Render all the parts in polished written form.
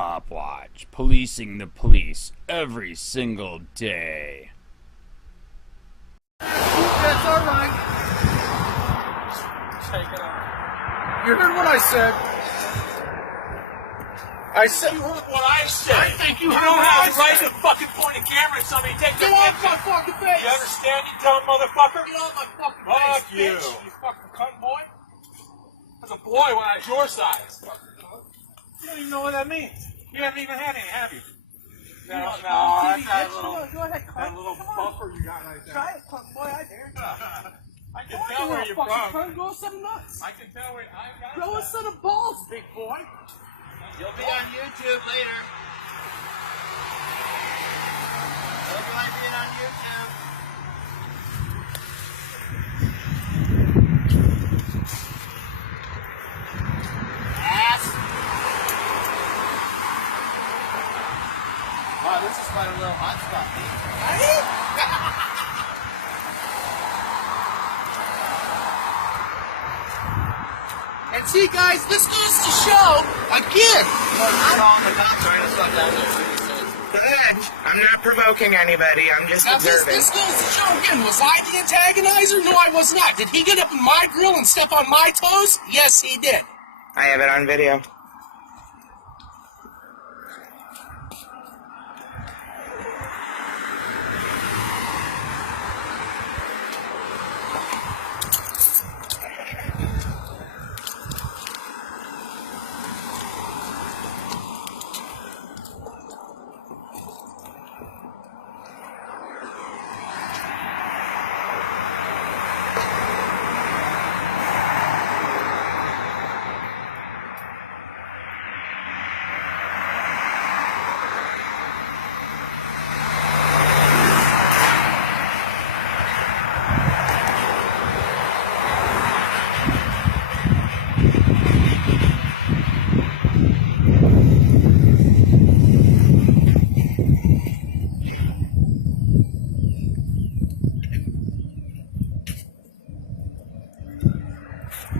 COPWATCH, policing the police every single day. That's alright. You heard what I said. I said. You heard what I said. I think you heard don't what have I the right said. to fucking point a camera at somebody and take Get their off picture. my fucking face. You understand, you dumb motherfucker? Get off my fucking Fuck face, you. bitch. You fucking cunt boy. As a boy when I was your size. You don't even know what that means. You haven't even had any, have you? No, that's that little, Go ahead, that little buffer you got right there. Try it, cunt boy. I dare you. I can tell where you're from. Go a set of nuts. I can tell where I got Go a set of balls, big boy. You'll be on YouTube later. Hope you like being on YouTube. Ass. Wow, this is quite a little hot spot. And see, guys, this goes to show, again. Good. I'm not provoking anybody. I'm just Now, observing. this goes to show, again, was I the antagonizer? No, I was not. Did he get up in my grill and step on my toes? Yes, he did. I have it on video.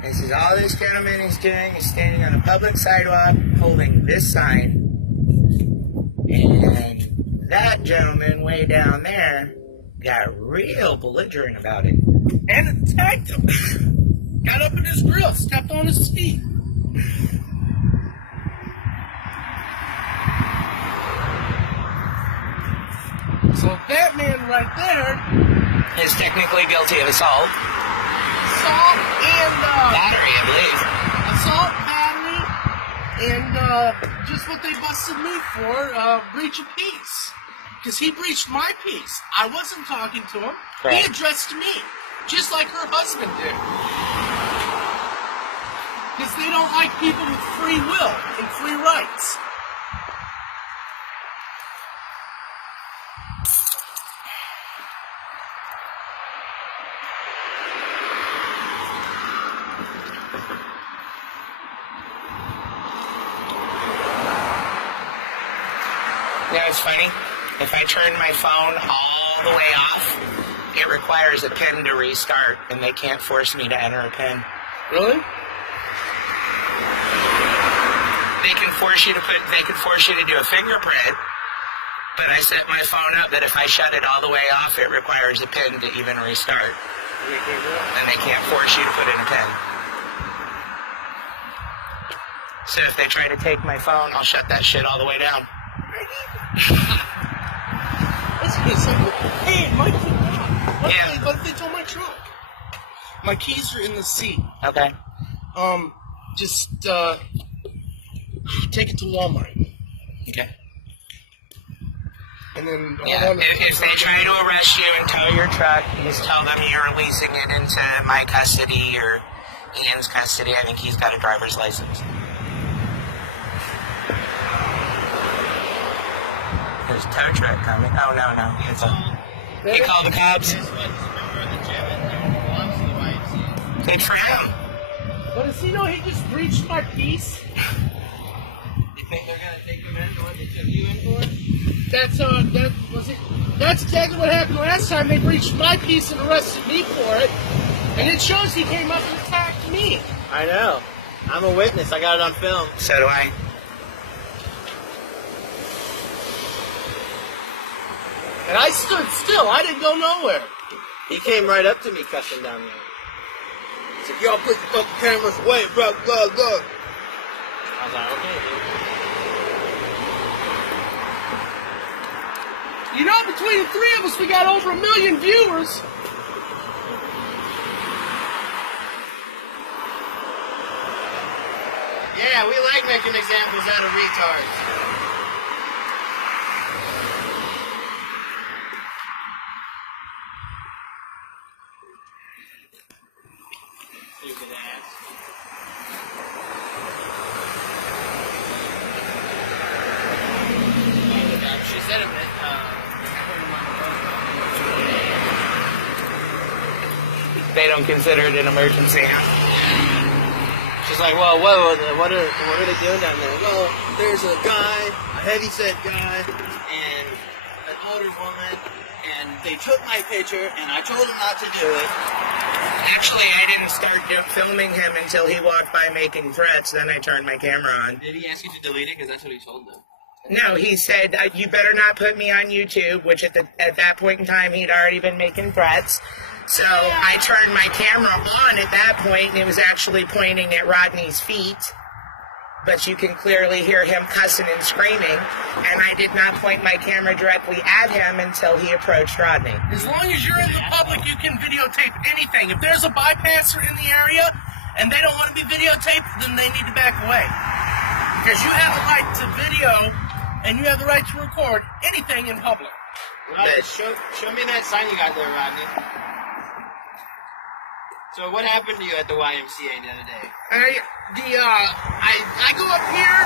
This is all this gentleman is doing, is standing on a public sidewalk holding this sign. And that gentleman way down there got real belligerent about it. And attacked him. Got up in his grill, stepped on his feet. So that man right there, Is technically guilty of assault. assault and Battery, I believe. assault, battery, and just what they busted me for, breach of peace. Because he breached my peace. I wasn't talking to him. Correct. He addressed me, just like her husband did. Because they don't like people with free will and free rights. You know, it's funny. If I turn my phone all the way off, it requires a PIN to restart, and they can't force me to enter a PIN. Really? They can force you to do a fingerprint, but I set my phone up that if I shut it all the way off, it requires a PIN to even restart. And they can't force you to put in a PIN. So if they try to take my phone, I'll shut that shit all the way down. Hey, my key. Yeah. What if they tow my truck? My keys are in the seat. Okay. Just take it to Walmart. Okay. And then Yeah, if they try to arrest you and tow your truck, you just tell them you're releasing it into my custody or Ian's custody. I think he's got a driver's license. There's a tow truck coming. Oh, no. He called the cops. Good for him. But does he know he just breached my peace? You think they're going to take him in for what they took you in for? That's exactly what happened last time. They breached my peace and arrested me for it. And it shows he came up and attacked me. I know. I'm a witness. I got it on film. So do I. And I stood still. I didn't go nowhere. He came right up to me cussing down there. He said, y'all put the fucking cameras away, bro, blah, blah. I was like, okay, dude. You know, between the three of us, we got over 1 million viewers. Yeah, we like making examples out of retards. Stupid ass. She said it, They don't consider it an emergency. she's like, well, what are they doing down there? Well, there's a guy, a heavyset guy, and an older woman, and they took my picture, and I told them not to do it. Actually, I didn't start filming him until he walked by making threats. Then I turned my camera on. Did he ask you to delete it? Because that's what he told them. No, he said, you better not put me on YouTube, which at that point in time, he'd already been making threats. So I turned my camera on at that point, and it was actually pointing at Rodney's feet. But you can clearly hear him cussing and screaming, and I did not point my camera directly at him until he approached Rodney. As long as you're in the public, you can videotape anything. If there's a bypasser in the area and they don't want to be videotaped, then they need to back away. Because you have the right to video and you have the right to record anything in public. Well, show me that sign you got there, Rodney. So what happened to you at the YMCA the other day? I go up here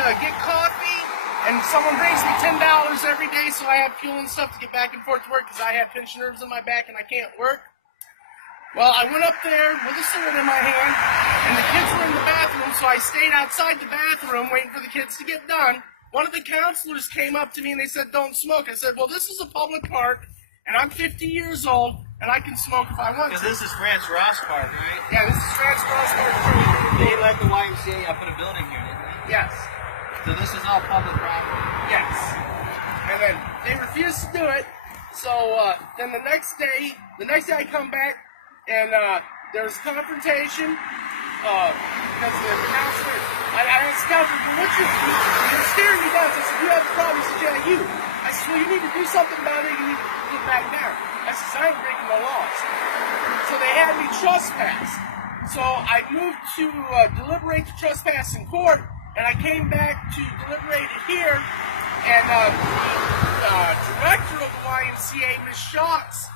to get coffee, and someone brings me $10 every day, so I have fuel and stuff to get back and forth to work because I have pinched nerves in my back and I can't work. Well, I went up there with a cigarette in my hand, and the kids were in the bathroom, so I stayed outside the bathroom waiting for the kids to get done. One of the counselors came up to me and they said, don't smoke. I said, well, this is a public park, and I'm 50 years old, and I can smoke if I want to. Because this is France Ross Park, right? Yeah, this is France Ross Park. They let the YMCA up in a building here, didn't they? Yes. So this is all public property? Yes. And then they refused to do it, so then the next day I come back, and there's confrontation, because the counselor, I asked the counselor, well, what's you're staring me down. I said, you have a problem? He said, yeah, you. I said, well, you need to do something about it, you need to get back down. I said, I ain't breaking no laws. So they had me trespassed. So I moved to deliberate the trespass in court, and I came back to deliberate it here, and the director of the YMCA, Ms. Shocks,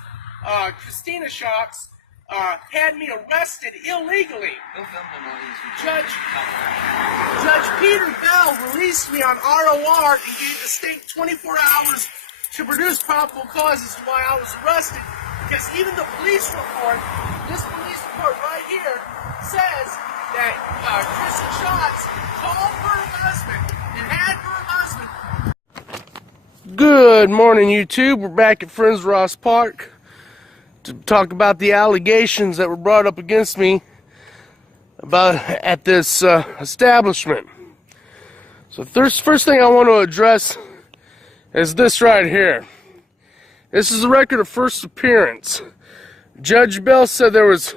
Christina Shocks, had me arrested illegally. Judge Peter Bell released me on ROR and gave the state 24 hours to produce probable cause as to why I was arrested. Because even the police report, this police report right here, says that Kristen Shocks called her husband and had her husband. Good morning, YouTube. We're back at Friends Ross Park to talk about the allegations that were brought up against me at this establishment. So first thing I want to address is this right here. This is a record of first appearance. Judge Bell said there was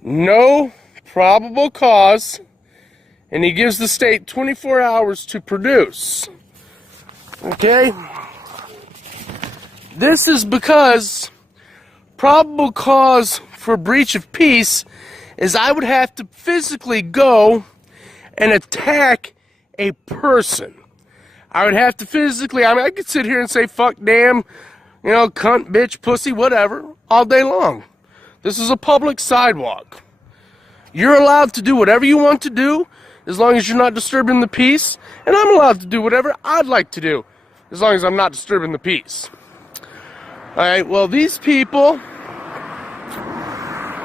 no probable cause, and he gives the state 24 hours to produce. Okay? This is because probable cause for breach of peace is I would have to physically go and attack a person. I would have to physically, I could sit here and say fuck, damn, cunt, bitch, pussy, whatever, all day long. This is a public sidewalk. You're allowed to do whatever you want to do as long as you're not disturbing the peace, and I'm allowed to do whatever I'd like to do as long as I'm not disturbing the peace. Alright, well, these people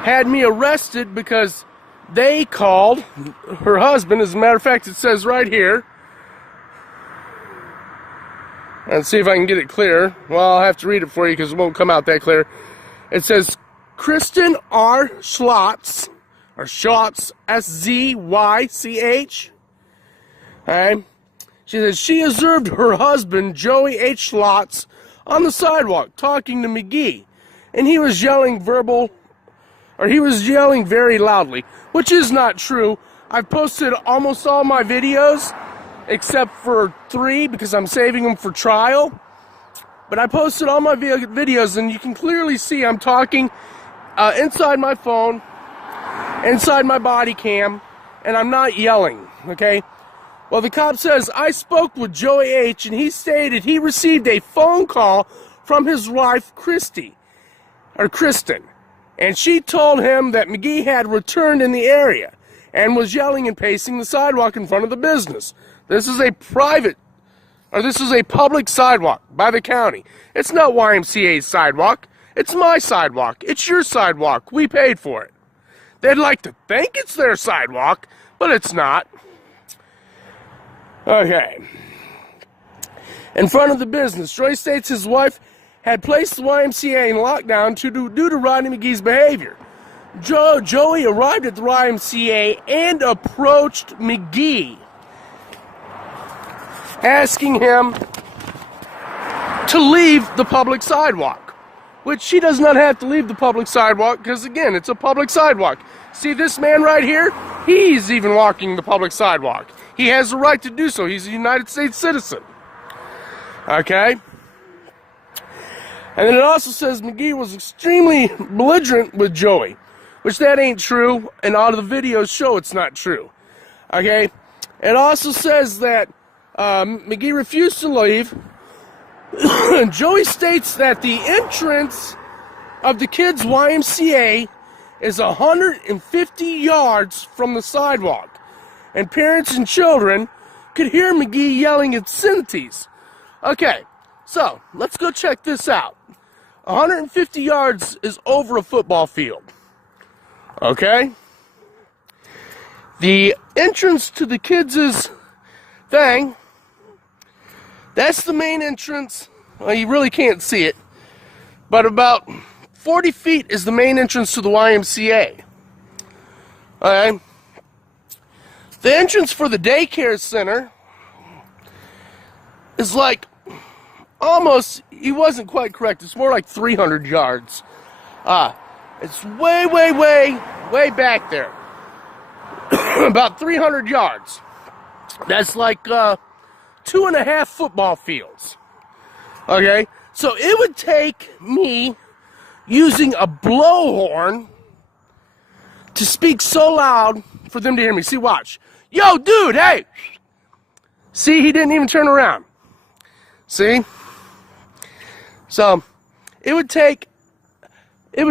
had me arrested because they called her husband. As a matter of fact, it says right here. Let's see if I can get it clear. Well, I'll have to read it for you because it won't come out that clear. It says, Kristen R. Schlotz, or Schlotz, S-Z-Y-C-H. Alright. She says she observed her husband, Joey H. Schlotz, on the sidewalk talking to McGee. And he was yelling he was yelling very loudly, which is not true. I've posted almost all my videos, except for 3 because I'm saving them for trial. But I posted all my videos, and you can clearly see I'm talking inside my phone, inside my body cam, and I'm not yelling, okay? Well, the cop says, I spoke with Joey H., and he stated he received a phone call from his wife, Kristen, and she told him that McGee had returned in the area and was yelling and pacing the sidewalk in front of the business. This is a public sidewalk by the county. It's not YMCA's sidewalk. It's my sidewalk. It's your sidewalk. We paid for it. They'd like to think it's their sidewalk, but it's not. Okay. In front of the business, Joey states his wife had placed the YMCA in lockdown due to Rodney McGee's behavior. Joey arrived at the YMCA and approached McGee, asking him to leave the public sidewalk, which she does not have to leave the public sidewalk because, again, it's a public sidewalk. See this man right here? He's even walking the public sidewalk. He has the right to do so. He's a United States citizen. Okay? And then it also says McGee was extremely belligerent with Joey, which that ain't true, and all of the videos show it's not true. Okay? It also says that McGee refused to leave. Joey states that the entrance of the kids' YMCA is 150 yards from the sidewalk, and parents and children could hear McGee yelling obscenities. Okay, so let's go check this out. 150 yards is over a football field. Okay? The entrance to the kids' thing, that's the main entrance. Well, you really can't see it, but about 40 feet is the main entrance to the YMCA. Okay? The entrance for the daycare center is like almost, he wasn't quite correct, it's more like 300 yards. It's way back there. About 300 yards. That's like 2.5 football fields. Okay? So it would take me using a blowhorn to speak so loud for them to hear me. See, watch. Yo, dude, hey! See, he didn't even turn around. See? So, it would take a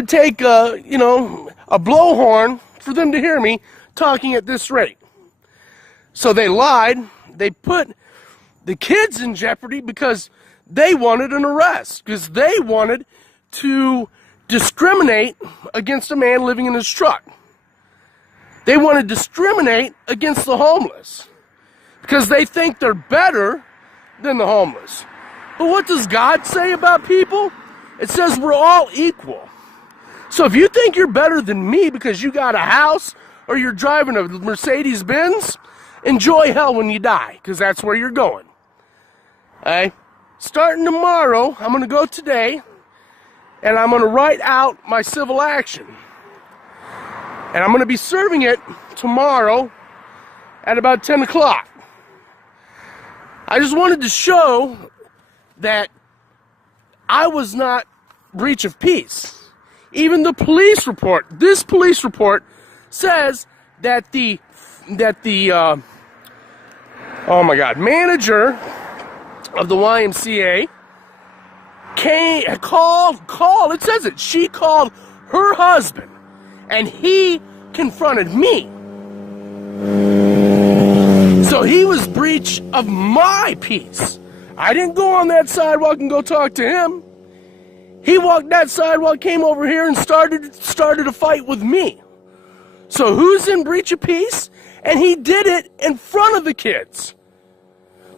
blowhorn for them to hear me talking at this rate. So they lied. They put the kids in jeopardy because they wanted an arrest, because they wanted to discriminate against a man living in his truck. They want to discriminate against the homeless because they think they're better than the homeless. But what does God say about people? It says we're all equal. So if you think you're better than me because you got a house or you're driving a Mercedes-Benz, enjoy hell when you die, because that's where you're going. Okay? Starting tomorrow, I'm going to go today, and I'm going to write out my civil action. And I'm going to be serving it tomorrow at about 10 o'clock. I just wanted to show that I was not breach of peace. Even the police report, this police report says that the manager of the YMCA called, it says it, she called her husband, and he confronted me. So he was breach of my peace. I didn't go on that sidewalk and go talk to him. He walked that sidewalk, came over here, and started a fight with me. So who's in breach of peace? And he did it in front of the kids,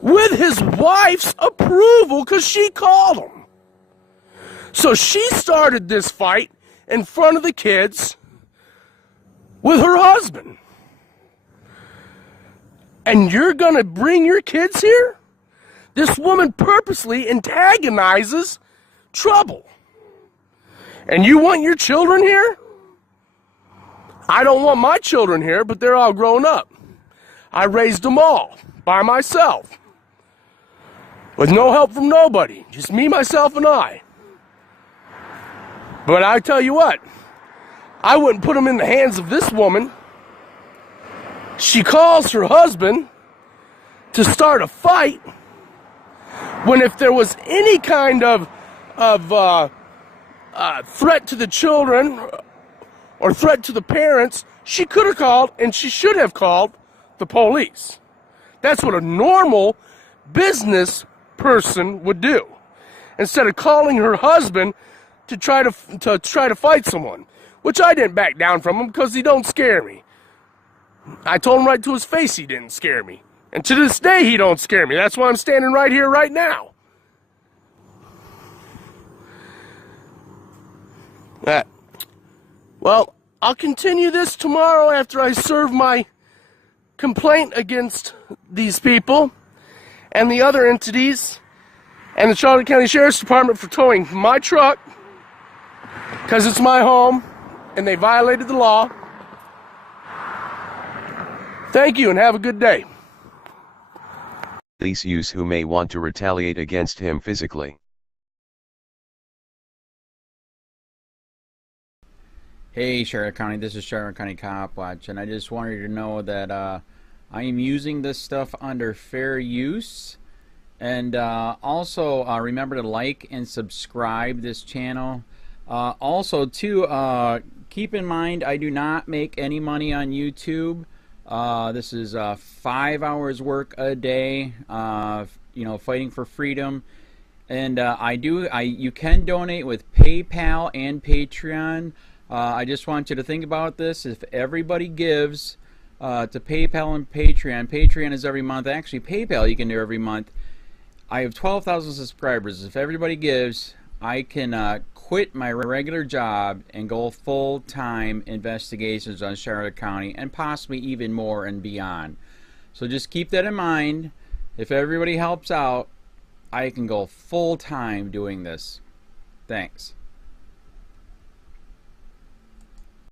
with his wife's approval, because she called him. So she started this fight in front of the kids with her husband. And you're going to bring your kids here? This woman purposely antagonizes trouble. And you want your children here? I don't want my children here, but they're all grown up. I raised them all by myself. With no help from nobody. Just me, myself, and I. But I tell you what, I wouldn't put them in the hands of this woman. She calls her husband to start a fight when if there was any kind of threat to the children or threat to the parents, she could have called and she should have called the police. That's what a normal business person would do, instead of calling her husband to try to fight someone, which I didn't back down from him because he don't scare me. I told him right to his face he didn't scare me, and to this day he don't scare me. That's why I'm standing right here right now. Well, I'll continue this tomorrow after I serve my complaint against these people and the other entities and the Charlotte County Sheriff's Department for towing my truck because it's my home and they violated the law. Thank you and have a good day. Police use who may want to retaliate against him physically. Hey Charlotte County, this is Charlotte County COPWATCH, and I just wanted you to know that I am using this stuff under fair use. And also remember to like and subscribe this channel. Also too, keep in mind I do not make any money on YouTube. This is 5 hours work a day, you know, fighting for freedom. And you can donate with PayPal and Patreon. I just want you to think about this. If everybody gives to PayPal and Patreon, Patreon is every month. Actually, PayPal you can do every month. I have 12,000 subscribers. If everybody gives, I can quit my regular job and go full-time investigations on Charlotte County and possibly even more and beyond. So just keep that in mind. If everybody helps out, I can go full-time doing this. Thanks.